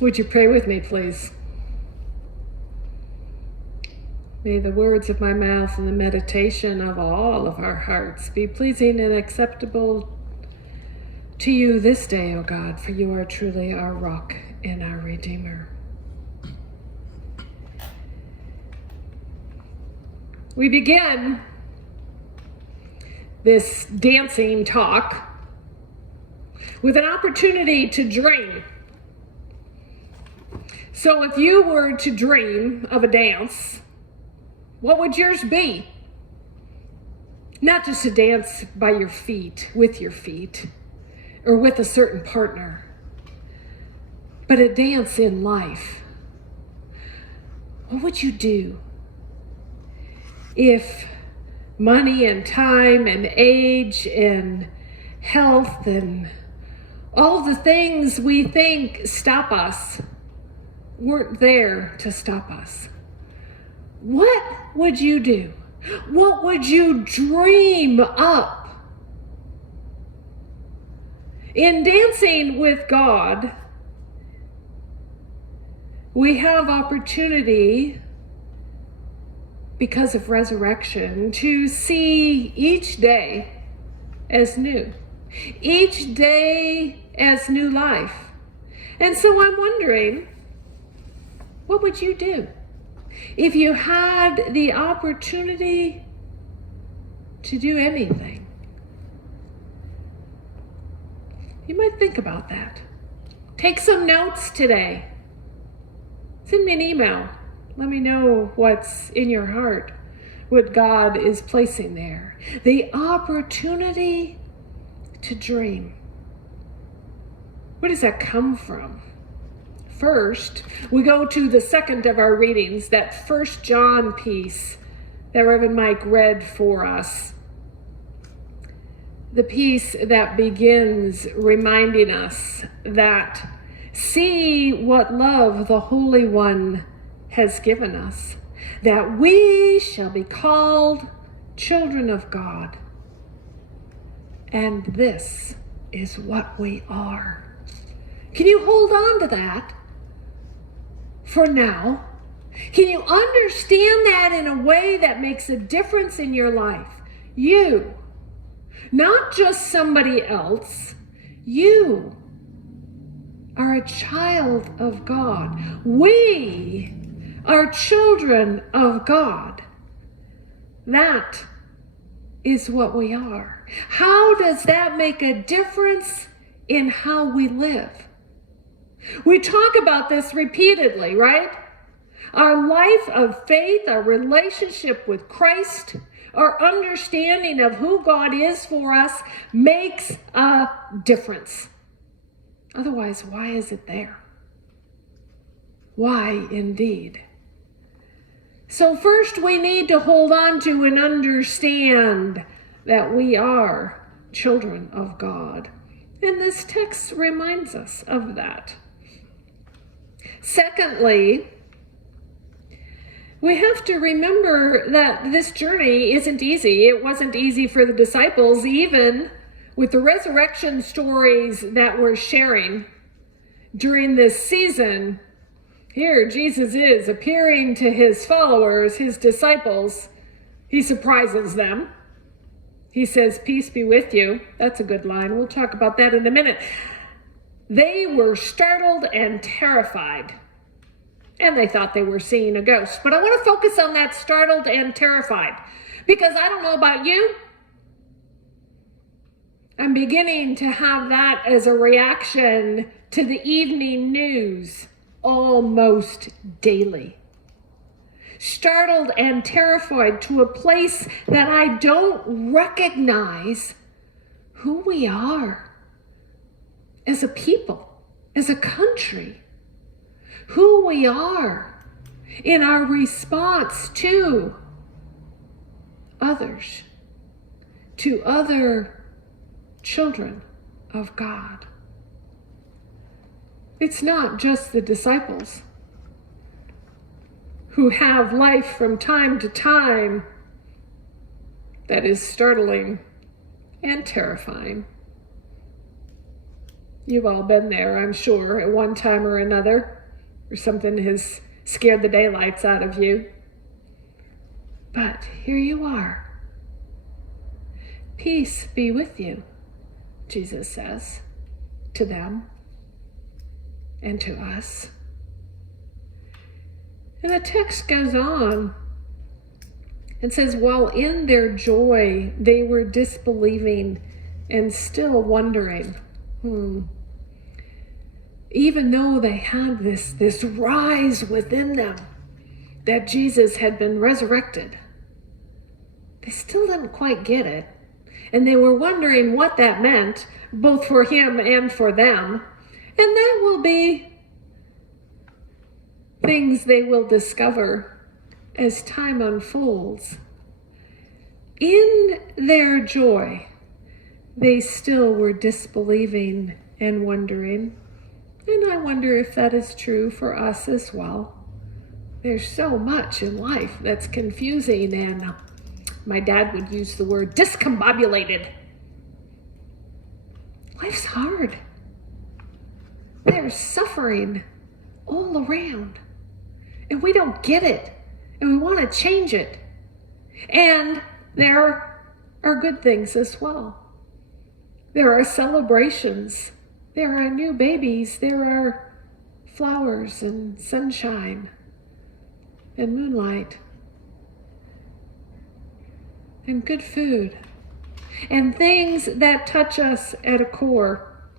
Would you pray with me, please? May the words of my mouth and the meditation of all of our hearts be pleasing and acceptable to you this day, O God, for you are truly our rock and our Redeemer. We begin this dancing talk with an opportunity to dream. So if you were to dream of a dance, what would yours be? Not just a dance by your feet, with your feet, or with a certain partner, but a dance in life. What would you do if money and time and age and health and all the things we think stop us weren't there to stop us? What would you do? What would you dream up? In dancing with God, we have opportunity, because of resurrection, to see each day as new. Each day as new life. And so I'm wondering, what would you do if you had the opportunity to do anything? You might think about that. Take some notes today. Send me an email. Let me know what's in your heart, what God is placing there. The opportunity to dream. Where does that come from? First, we go to the second of our readings, that 1 John piece that Reverend Mike read for us. The piece that begins reminding us that see what love the Holy One has given us, that we shall be called children of God. And this is what we are. Can you hold on to that for now? Can you understand that in a way that makes a difference in your life? You, not just somebody else, you are a child of God. We are children of God. That is what we are. How does that make a difference in how we live? We talk about this repeatedly, right? Our life of faith, our relationship with Christ, our understanding of who God is for us makes a difference. Otherwise, why is it there? Why indeed? So first we need to hold on to and understand that we are children of God. And this text reminds us of that. Secondly, we have to remember that this journey isn't easy. It wasn't easy for the disciples, even with the resurrection stories that we're sharing during this season. Here, Jesus is appearing to his followers, his disciples. He surprises them. He says, "Peace be with you." That's a good line. We'll talk about that in a minute. They were startled and terrified, and they thought they were seeing a ghost. But I want to focus on that startled and terrified, because I don't know about you, I'm beginning to have that as a reaction to the evening news almost daily. Startled and terrified to a place that I don't recognize who we are as a people, as a country, who we are in our response to others, to other children of God. It's not just the disciples who have life from time to time that is startling and terrifying. You've all been there, I'm sure, at one time or another, or something has scared the daylights out of you. But here you are. Peace be with you, Jesus says to them and to us. And the text goes on and says, while in their joy, they were disbelieving and still wondering. Even though they had this rise within them that Jesus had been resurrected, they still didn't quite get it. And they were wondering what that meant, both for him and for them. And that will be things they will discover as time unfolds. In their joy, they still were disbelieving and wondering. And I wonder if that is true for us as well. There's so much in life that's confusing, and my dad would use the word discombobulated. Life's hard. There's suffering all around, and we don't get it, and we want to change it. And there are good things as well. There are celebrations. There are new babies. There are flowers and sunshine and moonlight and good food and things that touch us at a core.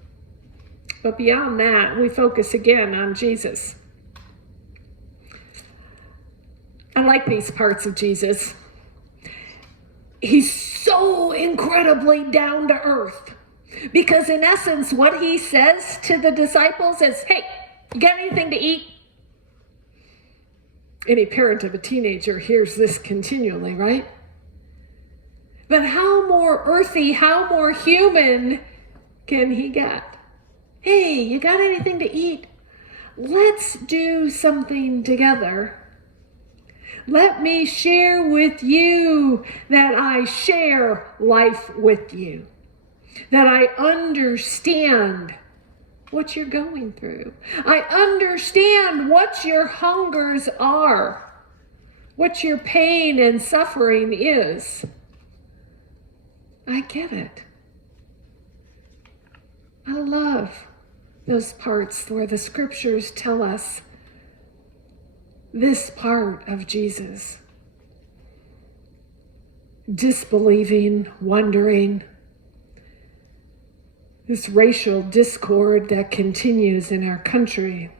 But beyond that, we focus again on Jesus. I like these parts of Jesus. He's so incredibly down to earth. Because in essence, what he says to the disciples is, hey, you got anything to eat? Any parent of a teenager hears this continually, right? But how more earthy, how more human can he get? Hey, you got anything to eat? Let's do something together. Let me share with you that I share life with you. That I understand what you're going through. I understand what your hungers are, what your pain and suffering is. I get it. I love those parts where the scriptures tell us this part of Jesus. Disbelieving, wondering, this racial discord that continues in our country.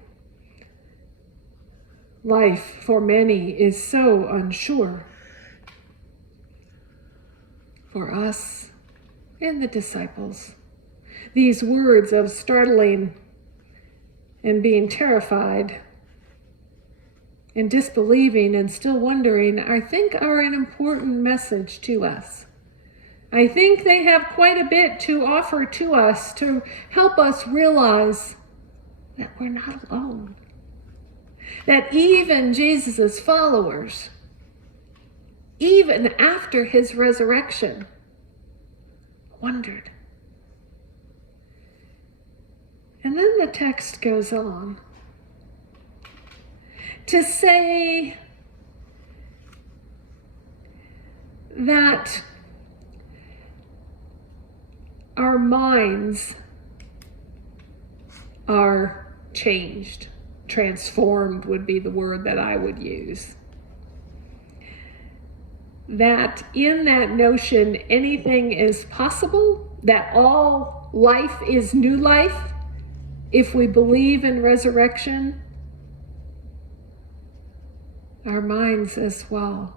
Life for many is so unsure. For us and the disciples, these words of startling and being terrified and disbelieving and still wondering, I think are an important message to us. I think they have quite a bit to offer to us to help us realize that we're not alone. That even Jesus' followers, even after his resurrection, wondered. And then the text goes on to say that our minds are changed. Transformed would be the word that I would use. That in that notion, anything is possible, that all life is new life, if we believe in resurrection, our minds as well.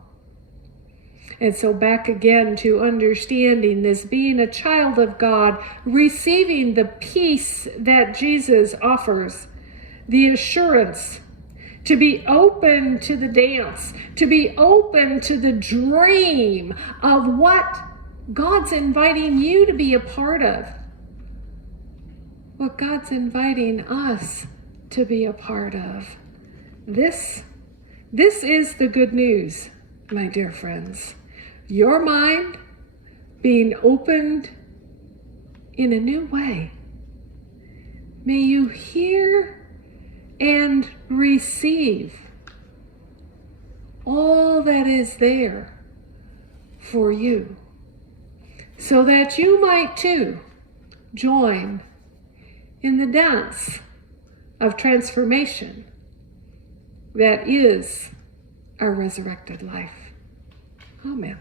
And so back again to understanding this, being a child of God, receiving the peace that Jesus offers, the assurance to be open to the dance, to be open to the dream of what God's inviting you to be a part of, what God's inviting us to be a part of. This is the good news, my dear friends. Your mind being opened in a new way. may you hear and receive all that is there for you, so that you might too join in the dance of transformation that is our resurrected life. Amen.